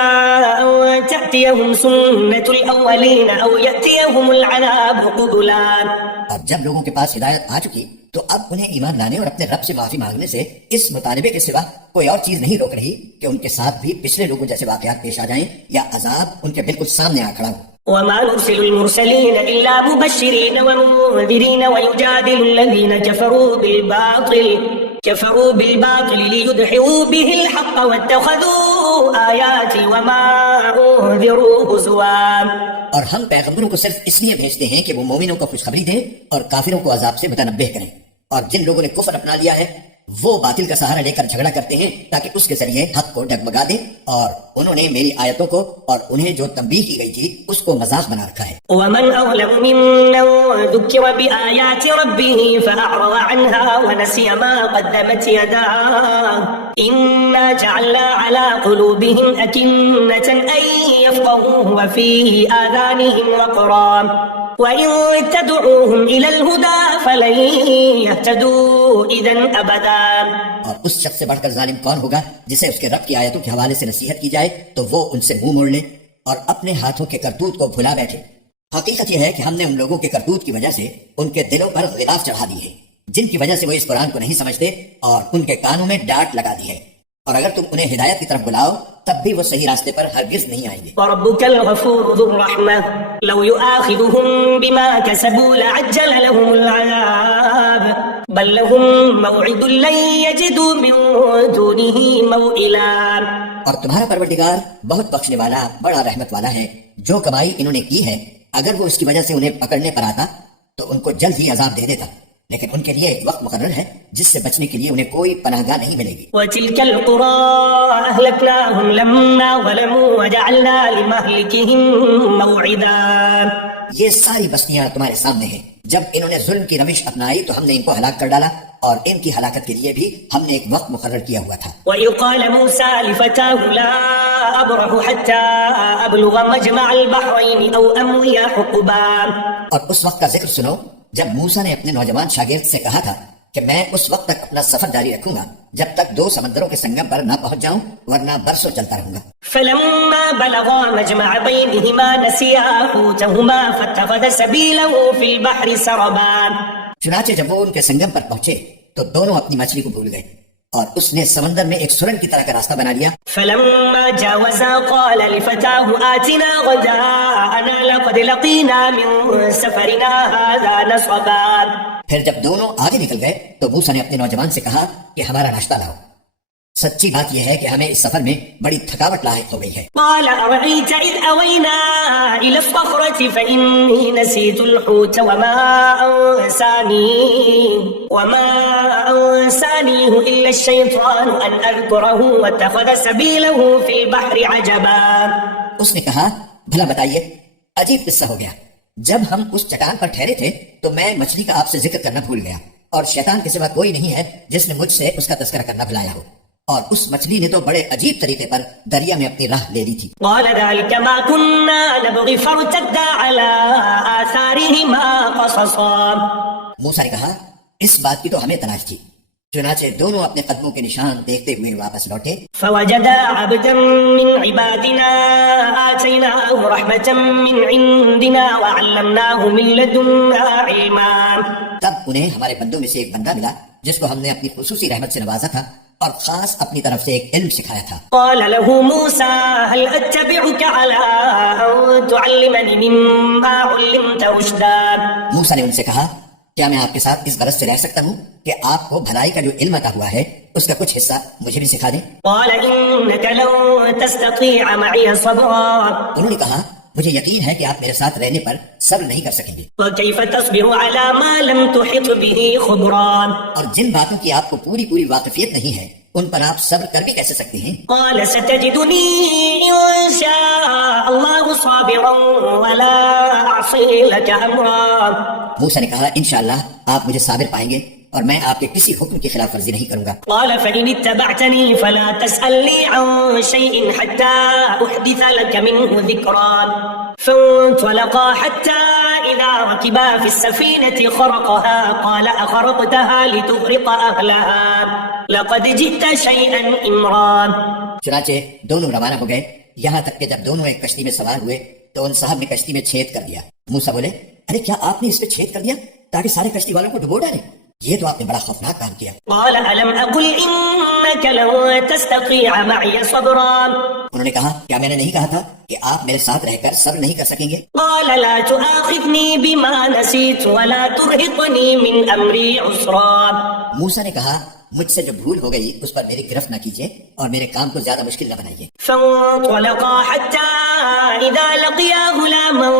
أَن تَأْتِيَهُمْ سُنَّةُ الْأَوَّلِينَ أَوْ يَأْتِيَهُمُ الْعَذَابُ قُبُلًا. اور جب لوگوں کے پاس ہدایت آ چکی تو اب انہیں ایمان لانے اور اپنے رب سے معافی مانگنے سے اس مطالبے کے سوا کوئی اور چیز نہیں روک رہی کہ ان کے ساتھ بھی پچھلے لوگوں جیسے واقعات پیش آ جائیں یا عذاب ان کے بالکل سامنے آ کھڑا ہو. وَمَا نُرْسِلُ الْمُرْسَلِينَ إِلَّا مُبَشِّرِينَ وَمُنذِرِينَ وَيُجَادِلُ الَّذِينَ كَفَرُوا بِالْبَاطِلِ لِيُدْحِضُوا بِهِ الْحَقَّ وَاتَّخَذُوا آيَاتِي وَمَا أُنذِرُوا هُزُوًا. اور ہم پیغمبروں کو صرف اس لیے بھیجتے ہیں کہ وہ مومنوں کو خوشخبری دیں اور کافروں کو عذاب سے متنبہ کریں، اور جن لوگوں نے کفر اپنا لیا ہے وہ باطل کا سہارا لے کر جھگڑا کرتے ہیں تاکہ اس کے ذریعے حق کو ڈگمگا دیں، اور انہوں نے میری آیتوں کو اور انہیں جو تنبیہ کی گئی تھی اس کو مذاق بنا رکھا ہے. وَمَنْ أَظْلَمُ مِمَّنْ ذُكِّرَ بِآيَاتِ رَبِّهِ فَأَعْرَضَ عَنْهَا وَنَسِيَ مَا قَدَّمَتْ يَدَاهُ إِنَّا جَعَلْنَا عَلَى قُلُوبِهِمْ أَكِنَّةً أَن يَفْقَهُوهُ وَفِي آذَانِهِمْ وَقْرًا وَإِن تَدْعُوهُمْ إِلَى الْهُدَى فَلَن يَهْتَدُوا إِذًا أَبَدًا. اور اس شخص سے بڑھ کر ظالم کون ہوگا جسے اس کے رب کی آیتوں کے حوالے سے نصیحت کی جائے تو وہ ان سے منہ موڑ لے اور اپنے ہاتھوں کے کرتوت کو بھلا بیٹھے. حقیقت یہ ہے کہ ہم نے ان لوگوں کے کرتوت کی وجہ سے ان کے دلوں پر غلاف چڑھا دی ہے، جن کی وجہ سے وہ اس قرآن کو نہیں سمجھتے، اور ان کے کانوں میں ڈانٹ لگا دی ہے، اور اگر تم انہیں ہدایت کی طرف بلاؤ تب بھی وہ صحیح راستے پر ہرگز نہیں آئیں گے. وَرَبُّكَ الْغَفُورُ ذُو الرَّحْمَةِ لَوْ يُؤَاخِذُهُم بِمَا كَسَبُوا لَعَجَّلَ لَهُمُ الْعَذَابَ بَل لَّهُم مَّوْعِدٌ لَّن يَجِدُوا مِن دُونِهِ مَوْئِلًا. اور تمہارا پروردگار بہت بخشنے والا بڑا رحمت والا ہے، جو کمائی انہوں نے کی ہے اگر وہ اس کی وجہ سے انہیں پکڑنے پر آتا تو ان کو جلد ہی عذاب دے دیتا، لیکن ان کے لیے ایک وقت مقرر ہے جس سے بچنے کے لیے انہیں کوئی پناہ گاہ نہیں ملے گی. وَتِلْكَ الْقُرَىٰ أَهْلَكْنَاهُمْ لَمَّا ظَلَمُوا وَجَعَلْنَا لِمَهْلِكِهِم مَّوْعِدًا. یہ ساری بستیاں تمہارے سامنے ہیں، جب انہوں نے ظلم کی روش اپنائی تو ہم نے ان کو ہلاک کر ڈالا، اور ان کی ہلاکت کے لیے بھی ہم نے ایک وقت مقرر کیا ہوا تھا. وَإِذْ قَالَ مُوسَىٰ لِفَتَاهُ لَا أَبْرَحُ حَتَّىٰ أَبْلُغَ مَجْمَعَ الْبَحْرَيْنِ أَوْ أَمْضِيَ حُقُبًا. اور اس وقت کا ذکر سنو جب موسیٰ نے اپنے نوجوان شاگرد سے کہا تھا کہ میں اس وقت تک اپنا سفر جاری رکھوں گا جب تک 2 سمندروں کے سنگم پر نہ پہنچ جاؤں، ورنہ برسوں چلتا رہوں گا. فَلَمَّا بَلَغَا مَجْمَعَ بَيْنِهِمَا نَسِيَا حُوتَهُمَا فَاتَّخَذَ سَبِيلَهُ فِي الْبَحْرِ سَرَبًا. چنانچہ جب وہ ان کے سنگم پر پہنچے تو دونوں اپنی مچھلی کو بھول گئے، اور اس نے سمندر میں ایک سرنگ کی طرح کا راستہ بنا لیا. فَلَمَّا جَاوَزَا قَالَ لِفَتَاهُ آتِنَا غَدَاءَنَا لَقَدْ لَقِينَا مِن سَفَرِنَا هَٰذَا نَصَبًا. پھر جب دونوں آگے نکل گئے تو موسیٰ نے اپنے نوجوان سے کہا کہ ہمارا ناشتہ لاؤ. سچی بات یہ ہے کہ ہمیں اس سفر میں بڑی تھکاوٹ لاحق ہو گئی ہے۔ قال أرأيت إذ أوينا إلى الصخرة فإني نسيت الحوت وما أنسانيه إلا الشيطان أن أذكره واتخذ سبيله في البحر عجبا۔ اس نے کہا بھلا بتائیے، عجیب قصہ ہو گیا، جب ہم اس چٹان پر ٹھہرے تھے تو میں مچھلی کا آپ سے ذکر کرنا بھول گیا، اور شیطان کے سوا کوئی نہیں ہے جس نے مجھ سے اس کا تذکرہ کرنا بھلایا ہو، اور اس مچھلی نے تو بڑے عجیب طریقے پر دریا میں اپنی راہ لے لی تھی۔ قال ذلك ما كنا نبغي فارتدا على آثارهما قصصا۔ موسیٰ نے کہا اس بات کی تو ہمیں تلاش تھی، چنانچہ دونوں اپنے قدموں کے نشان دیکھتے ہوئے واپس لوٹے۔ فوجدا عبدا من عبادنا آتيناه رحمة من عندنا وعلمناه من لدنا علما۔ تب انہیں ہمارے بندوں میں سے ایک بندہ ملا جس کو ہم نے اپنی خصوصی رحمت سے نوازا تھا اور خاص اپنی طرف سے ایک علم سکھایا تھا۔ قال له موسى هل أتبعك على أن تعلمني مما علمت رشدا۔ موسیٰ نے ان سے کہا کیا میں آپ کے ساتھ اس غرض سے رہ سکتا ہوں کہ آپ کو بھلائی کا جو علم عطا ہوا ہے اس کا کچھ حصہ مجھے بھی سکھا دیں؟ قال إنك لن تستطيع معي صبرا۔ انہوں نے کہا مجھے یقین ہے کہ آپ میرے ساتھ رہنے پر صبر نہیں کر سکیں گے، وكيف تصبر على ما لم تحط به خبرا۔ اور جن باتوں کی آپ کو پوری واقفیت نہیں ہے ان پر آپ صبر کر بھی کیسے سکتے ہیں؟ قال ستجدني إن شاء الله صابرا ولا أعصي لك أمرا۔ موسیٰ نے کہا انشاءاللہ آپ مجھے صابر پائیں گے اور میں آپ کے کسی حکم کی خلاف ورزی نہیں کروں گا۔ قال فإن اتبعتني فلا تسألني عن شيء حتى أحدث لك منه ذكرا۔ فانطلقا حتى إذا ركبا في السفينة خرقها قال أخرقتها لتغرق أهلها لقد جئت شيئا إمرا۔ چنانچہ دونوں روانہ ہو گئے، یہاں تک کہ جب دونوں ایک کشتی میں سوار ہوئے تو ان صاحب نے کشتی میں چھید کر دیا۔ موسیٰ بولے ارے کیا آپ نے اس پہ چھید کر دیا تاکہ سارے کشتی والوں کو ڈبو ڈالیں؟ یہ تو آپ نے بڑا خوفناک کام کیا۔ قال ألم أقل إنك لن تستطيع معي صبرا۔ انہوں نے کہا کیا میں نے نہیں کہا تھا کہ آپ میرے ساتھ رہ کر صبر نہیں کر سکیں گے؟ قال لا تؤاخذني بما نسيت ولا ترهقني من أمري عسرا۔ موسیٰ نے کہا مجھ سے جو بھول ہو گئی اس پر میری گرفت نہ کیجیے اور میرے کام کو زیادہ مشکل نہ بنائیے۔ فانطلقا حتى إذا لقيا غلاما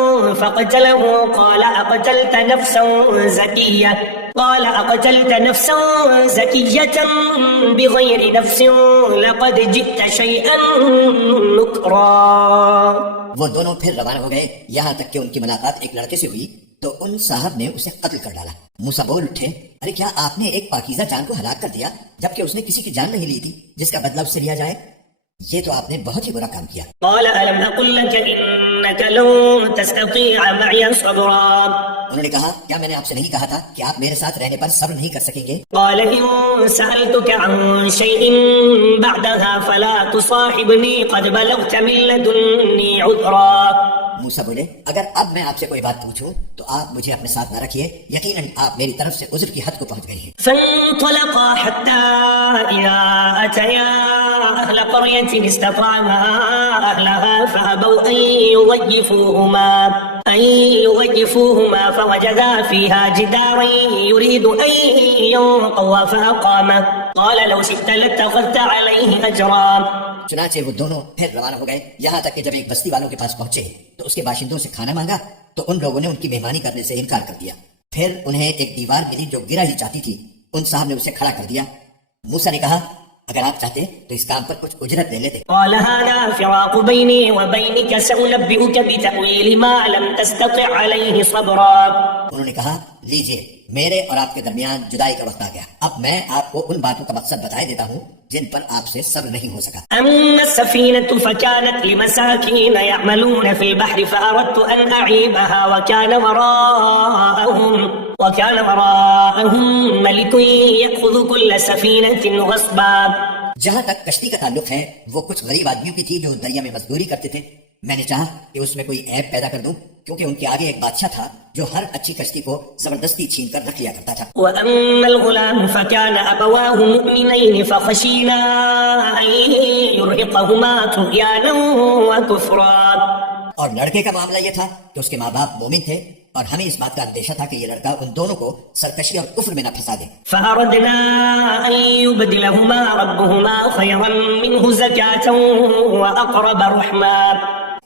فقتله قال أقتلت نفسا زكية بغير نفس لقد جئت شيئا نكرا۔ وہ دونوں پھر روانہ ہو گئے، یہاں تک کہ ان کی ملاقات ایک لڑکے سے ہوئی تو ان صاحب نے اسے قتل کر ڈالا۔ موسیٰ بول اٹھے ارے کیا آپ نے ایک پاکیزہ جان کو ہلاک کر دیا جبکہ اس نے کسی کی جان نہیں لی تھی جس کا بدلہ اس سے لیا جائے؟ یہ تو آپ نے بہت ہی برا کام کیا۔ قال ألم أقل لك إنك لن تستطيع معي صبرا۔ انہوں نے کہا کیا میں نے آپ سے نہیں کہا تھا کہ آپ میرے ساتھ رہنے پر صبر نہیں کر سکیں گے؟ قال إن سألتك عن شيء بعدها فلا تصاحبني قد بلغت من لدني عذرا۔ موسیٰ بولے اگر اب میں آپ سے کوئی بات پوچھوں تو آپ مجھے اپنے ساتھ نہ رکھیے، یقیناً آپ میری طرف سے عذر کی حد کو پہنچ گئے ہیں۔ فانطلقا حتى إذا أتيا أهل قرية استطعما أهلها فأبوا أن يضيفوهما فوجدا فيها جدارا يريد أن ينقض فأقامه قال لو شئت لاتخذت عليه أجرا۔ چنانچہ وہ دونوں پھر روانہ ہو گئے، یہاں تک کہ جب ایک بستی والوں کے پاس پہنچے تو اس کے باشندوں سے کھانا مانگا تو ان لوگوں نے ان کی مہمانی کرنے سے انکار کر دیا۔ پھر انہیں ایک دیوار ملی جو گرا ہی چاہتی تھی، ان صاحب نے اسے کھڑا کر دیا۔ موسیٰ نے کہا اگر آپ چاہتے تو اس کام پر کچھ اجرت لے لیتے۔ قال هذا فراق بيني وبينك سأنبئك بتأويل ما لم تستطع عليه صبرا۔ انہوں نے کہا لیجئے میرے اور آپ کے درمیان جدائی کا وقت آ گیا، اب میں آپ کو ان باتوں کا مقصد بتائے دیتا ہوں جن پر آپ سے صبر نہیں ہو سکا۔ أما السفينة فكانت لمساكين يعملون في البحر فأردت أن أعيبها وكان وراءهم ملك يأخذ كل سفينة غصبا۔ جہاں تک کشتی کا تعلق ہے وہ کچھ غریب آدمیوں کی تھی جو دریا میں مزدوری کرتے تھے، میں نے چاہا کہ اس میں کوئی عیب پیدا کر دوں کیونکہ ان کے آگے ایک بادشاہ تھا جو ہر اچھی کشتی کو زبردستی چھین کر رکھ لیا کرتا تھا۔ وأما الغلام فكان أبواه مؤمنين فخشينا أن يرهقهما طغيانا وكفرا۔ اور لڑکے کا معاملہ یہ تھا کہ اس کے ماں باپ مومن تھے اور ہمیں اس بات کا اندیشہ تھا کہ یہ لڑکا ان دونوں کو سرکشی اور کفر میں نہ پھنسا دے. فأردنا أن يبدلهما ربهما خيرا منه زكاة وأقرب رحما.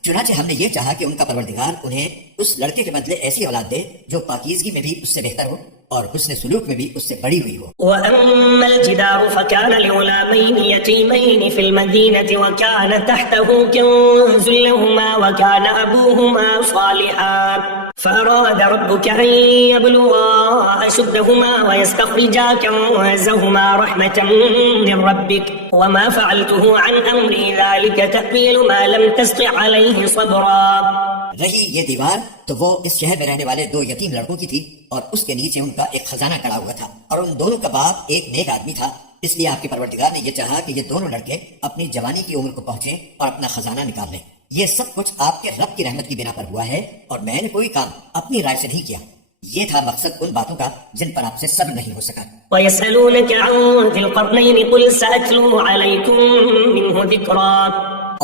چنانچہ ہم نے یہ چاہا کہ ان کا پروردگار انہیں اس لڑکے کے بدلے ایسی اولاد دے جو پاکیزگی میں بھی اس سے بہتر ہو اور حسن سلوک میں بھی اس سے بڑی ہوئی ہو. وأما الجدار فكان لغلامين يتيمين في المدينة وكان تحته كنز لهما وكان أبوهما صالحا فأراد ربك أن يبلغا أشدهما ويستخرجا كنزهما رحمة من ربك وما فعلته عن أمري ذلك تأويل ما لم تستطع عليه صبرا. رہی یہ دیوار تو وہ اس شہر میں رہنے والے دو یتیم لڑکوں کی تھی اور اس کے نیچے ان کا ایک خزانہ ٹڑا ہوا تھا اور ان دونوں کا باپ ایک نیک آدمی تھا. اس لیے آپ کے پروردگار نے یہ چاہا کہ یہ دونوں لڑکے اپنی جوانی کی عمر کو پہنچیں اور اپنا خزانہ نکال لیں. یہ سب کچھ آپ کے رب کی رحمت کی بنا پر ہوا ہے اور میں نے کوئی کام اپنی رائے سے نہیں کیا. یہ تھا مقصد ان باتوں کا جن پر آپ سے صبر نہیں ہو سکا. ويسألونك عن ذي القرنين قل سأتلو عليكم منه ذكرا.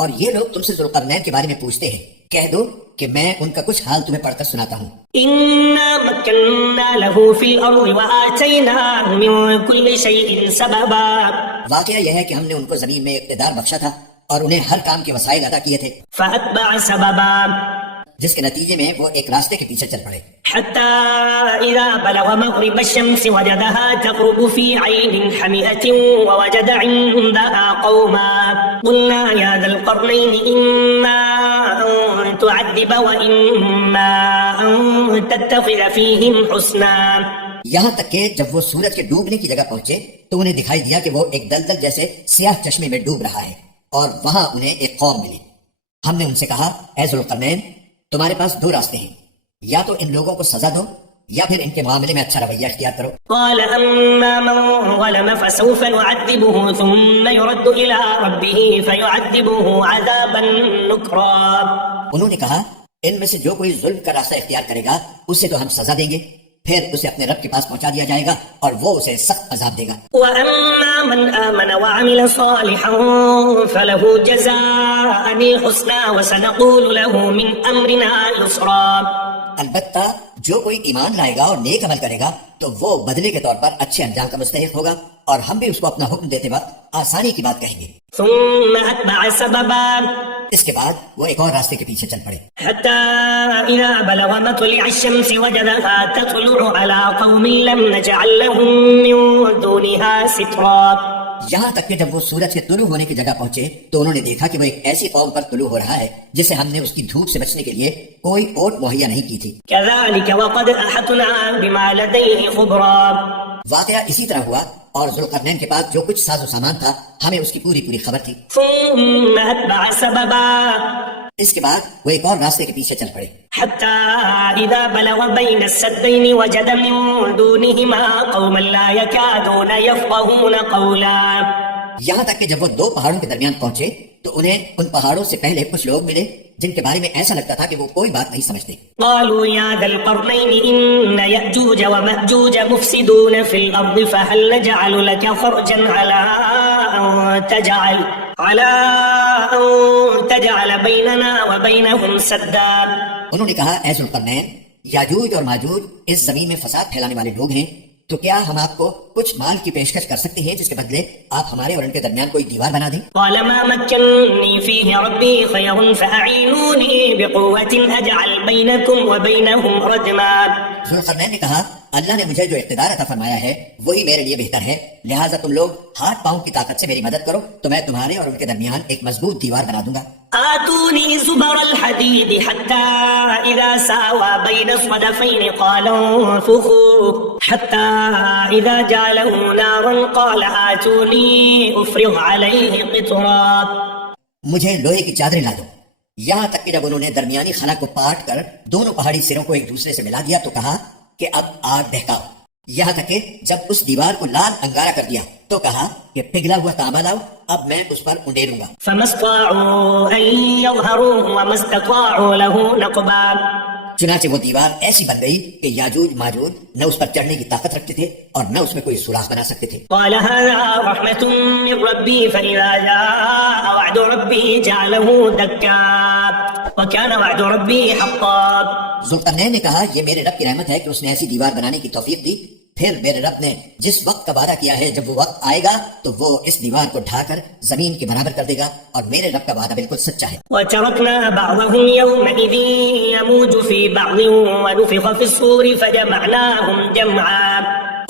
اور یہ لوگ تم سے ذوالقرنین کے بارے میں پوچھتے ہیں، کہہ دو کہ میں ان کا کچھ حال تمہیں پڑھ کر سناتا ہوں. إنا مكنا له في الأرض وآتيناه من كل شيء سببا. واقعہ یہ ہے کہ ہم نے ان کو زمین میں اقتدار بخشا تھا اور انہیں ہر کام کے وسائل عطا کیے تھے، فأتبع سببا جس کے نتیجے میں وہ ایک راستے کے پیچھے چل پڑے. حتى إذا بلغ مغرب الشمس وجدها تغرب في عين حمئة ووجد عندها قوما قلنا يا ذا القرنين إما أن تعذب وإما أن تتخذ فيهم حسنا. یہاں تک کہ جب وہ سورج کے ڈوبنے کی جگہ پہنچے تو انہیں دکھائی دیا کہ وہ ایک دلدل جیسے سیاہ چشمے میں ڈوب رہا ہے اور وہاں انہیں ایک قوم ملی. ہم نے ان سے کہا اے ذوالقرنین، تمہارے پاس دو راستے ہیں، یا تو ان لوگوں کو سزا دو یا پھر ان کے معاملے میں اچھا رویہ اختیار کرو. قال أما من ظلم فسوف نعذبه ثم يرد إلى ربه فيعذبه عذابا نكرا. انہوں نے کہا ان میں سے جو کوئی ظلم کا راستہ اختیار کرے گا اسے تو ہم سزا دیں گے، پھر اسے اپنے رب کے پاس پہنچا دیا جائے گا اور وہ اسے سخت عذاب دے گا. وأما من آمن وعمل صالحا فله جزاء الحسنى وسنقول له من أمرنا يسرا. البتہ جو کوئی ایمان لائے گا اور نیک عمل کرے گا تو وہ بدلے کے طور پر اچھے انجام کا مستحق ہوگا اور ہم بھی اس کو اپنا حکم دیتے وقت آسانی کی بات کہیں گے. ثم أتبع سببا اس کے بعد وہ ایک اور راستے کے پیچھے چل پڑے حتى إذا بلغ مطلع الشمس وجدها تطلع على قوم لم نجعل لهم من دونها سترا. یہاں تک کہ جب وہ سورج کے طلوع ہونے کی جگہ پہنچے تو انہوں نے دیکھا کہ وہ ایک ایسی قوم پر طلوع ہو رہا ہے جسے ہم نے اس کی دھوپ سے بچنے کے لیے کوئی اوٹ مہیا نہیں کی تھی. كذلك وقد أحطنا بما لديه خبرا. واقعہ اسی طرح ہوا اور ذوالقرنین کے پاس جو کچھ ساز و سامان تھا ہمیں اس کی پوری خبر تھی. ثم أتبع سببا اس کے بعد وہ ایک اور راستے کے پیچھے چل پڑے حتى إذا بلغ بين السدين وجد من دونهما قوما لا يكادون يفقهون قولا. یہاں تک کہ جب وہ دو پہاڑوں کے درمیان پہنچے تو انہیں ان پہاڑوں سے پہلے کچھ لوگ ملے جن کے بارے میں ایسا لگتا تھا کہ وہ کوئی بات نہیں سمجھتے. قالوا يا ذا القرنين إن يأجوج ومأجوج مفسدون في الأرض فهل نجعل لك خرجا على أن تجعل بيننا وبينهم سدا. انہوں نے کہا اے ذوالقرنین، یاجوج اور ماجوج اس زمین میں فساد پھیلانے والے لوگ ہیں، تو کیا ہم آپ کو کچھ مال کی پیشکش کر سکتے ہیں جس کے بدلے آپ ہمارے اور ان کے درمیان کوئی دیوار بنا دیں؟ قال ما مكنني فيه ربي خير فأعينوني بقوة أجعل بينكم وبينهم ردما. ذوالقرنین نے کہا اللہ نے مجھے جو اقتدار عطا فرمایا ہے وہی میرے لیے بہتر ہے، لہٰذا تم لوگ ہاتھ پاؤں کی طاقت سے میری مدد کرو تو میں تمہارے اور ان کے درمیان ایک مضبوط دیوار بنا دوں گا. آتوني زبر الحديد حتى إذا ساوى بين الصدفين قال انفخوا حتى إذا جعله نارا قال آتوني أفرغ عليه قطرا. مجھے لوہے کی چادریں لا دو. یہاں تک کہ جب انہوں نے درمیانی خلا کو پاٹ کر دونوں پہاڑی سروں کو ایک دوسرے سے ملا دیا تو کہا کہ اب آگ بہکاؤ. یہاں تک کہ جب اس دیوار کو لال انگارہ کر دیا تو کہا کہ پگھلا ہوا تانبا لاؤ، اب میں اس پر انڈیلوں گا. فما استطاعوا أن يظهروه وما استطاعوا له نقبا. چنانچہ وہ دیوار ایسی بن گئی کہ یاجوج ماجوج نہ اس پر چڑھنے کی طاقت رکھتے تھے اور نہ اس میں کوئی سوراخ بنا سکتے تھے. قال هذا رحمة من ربي فإذا جاء وعد وعد ربي جعله دكا وكان وعد ربي حقا. ذوالقرنین نے کہا یہ میرے رب کی رحمت ہے کہ اس نے ایسی دیوار بنانے کی توفیق دی. پھر میرے رب نے جس وقت کا وعدہ کیا ہے جب وہ وقت آئے گا تو وہ اس دیوار کو ڈھا کر زمین کے برابر کر دے گا، اور میرے رب کا وعدہ بالکل سچا ہے. وتركنا بعضهم يومئذ يموج في بعض ونفخ في الصور فجمعناهم جمعا.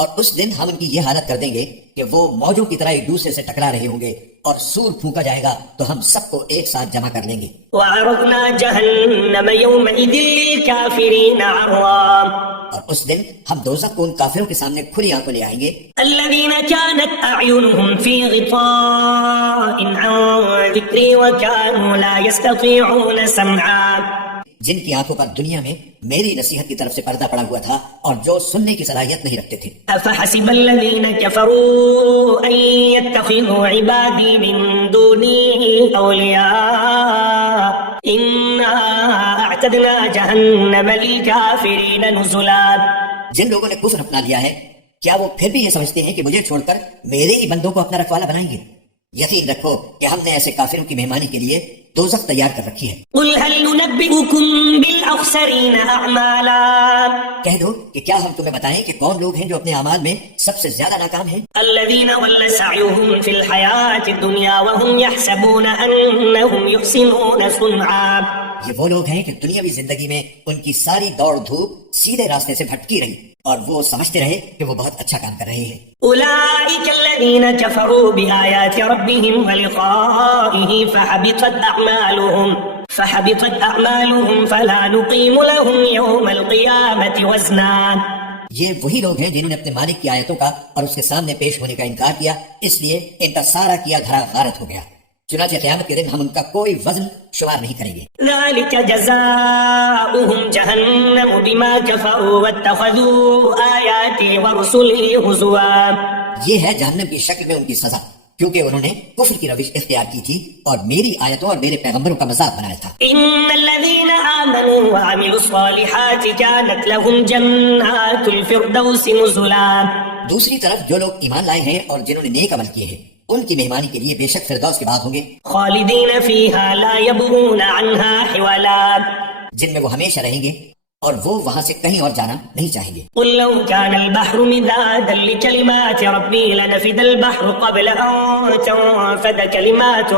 اور اس دن ہم ان کی یہ حالت کر دیں گے کہ وہ موجوں کی طرح ایک دوسرے سے ٹکرا رہے ہوں گے، اور سور پھونکا جائے گا تو ہم سب کو ایک ساتھ جمع کر لیں گے. وعرضنا جهنم يومئذ للكافرين عرضا. اور اس دن ہم دوزخ کو ان کافروں کے سامنے کھلی آنکھوں لے آئیں گے. الذين كانت أعينهم في غطاء عن ذكري وكانوا لا يستطيعون سمعا. جن کی آنکھوں پر دنیا میں میری نصیحت کی طرف سے پردہ پڑا ہوا تھا اور جو سننے کی صلاحیت نہیں رکھتے تھے. أفحسب الذين كفروا أن يتخذوا عبادي من دوني أولياء إنا أعتدنا جهنم للكافرين نزلا. جن لوگوں نے کفر اپنا لیا ہے کیا وہ پھر بھی یہ سمجھتے ہیں کہ مجھے چھوڑ کر میرے ہی بندوں کو اپنا رکھوالا بنائیں گے؟ یقین رکھو کہ ہم نے ایسے کافروں کی مہمانی کے لیے دوزخ تیار کر رکھی ہے. قل هل ننبئكم بالأخسرين أعمالا. کہہ دو کہ کیا ہم تمہیں بتائیں کہ کون لوگ ہیں جو اپنے اعمال میں سب سے زیادہ ناکام ہیں؟ الذين ضل سعيهم في الحياة الدنيا وهم يحسبون أنهم يحسنون صنعا. یہ وہ لوگ ہیں کہ دنیاوی زندگی میں ان کی ساری دوڑ دھوپ سیدھے راستے سے بھٹکی رہی اور وہ سمجھتے رہے کہ وہ بہت اچھا کام کر رہے ہیں. أولئك الذين كفروا بآيات ربهم ولقائه فحبطت أعمالهم فلا نقيم لهم يوم القيامة وزنا. یہ وہی لوگ ہیں جنہوں نے اپنے مالک کی آیتوں کا اور اس کے سامنے پیش ہونے کا انکار کیا، اس لیے ان کا سارا کیا دھرا غارت ہو گیا. چنانچہ قیامت کے دن ہم ان کا کوئی وزن شمار نہیں کریں گے. ذلك جزاؤهم جهنم بما كفروا واتخذوا آياتي ورسلي هزوا. یہ ہے جہنم کی شکل میں ان کی سزا، کیونکہ انہوں نے کفر کی روش اختیار کی تھی اور میری آیتوں اور میرے پیغمبروں کا مذاق بنایا تھا. ان الذين آمنوا وعملوا الصالحات كانت لهم جنات الفردوس نزلا. دوسری طرف جو لوگ ایمان لائے ہیں اور جنہوں نے نیک عمل کیے ہیں ان کی مہمانی کے لیے بے شک فردوس کے بعد ہوں گے. خالدین فیہا لا یبغون عنہا حوالا. جن میں وہ ہمیشہ رہیں گے اور وہ وہاں سے کہیں اور جانا نہیں چاہیں گے. قل لو كان البحر مدادا لكلمات ربي لنفد البحر قبل أن تنفد كلمات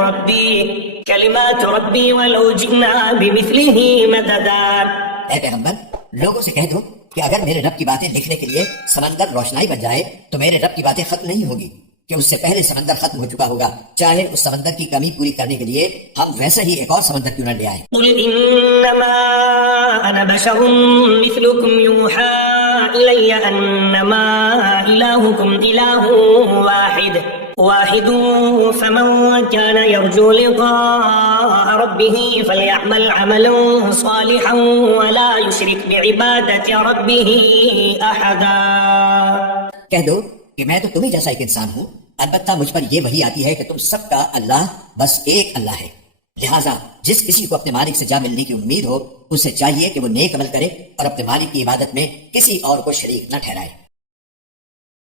ربي ولو جئنا بمثله مددا. اے پیغمبر لوگوں سے کہہ دو کہ اگر میرے رب کی باتیں لکھنے کے لیے سمندر روشنائی بن جائے تو میرے رب کی باتیں ختم نہیں ہوگی، کہ اس سے پہلے سمندر ختم ہو چکا ہوگا، چاہے اس سمندر کی کمی پوری کرنے کے لیے ہم ویسا ہی ایک اور سمندر کیوں نہ لے آئیں. قل انما انا بشر مثلكم يوحى الي انما الهكم اله واحد فمن كان يرجو لقاء ربه فليعمل عملا صالحا ولا يشرك بعبادة ربه احدا. کہہ دو کہ میں تو تمہیں جیسا ایک انسان ہوں، البتہ مجھ پر یہ وحی آتی ہے کہ تم سب کا اللہ بس ایک اللہ ہے، لہٰذا جس کسی کو اپنے مالک سے جا ملنے کی امید ہو اسے چاہیے کہ وہ نیک عمل کرے اور اپنے مالک کی عبادت میں کسی اور کو شریک نہ ٹھہرائے.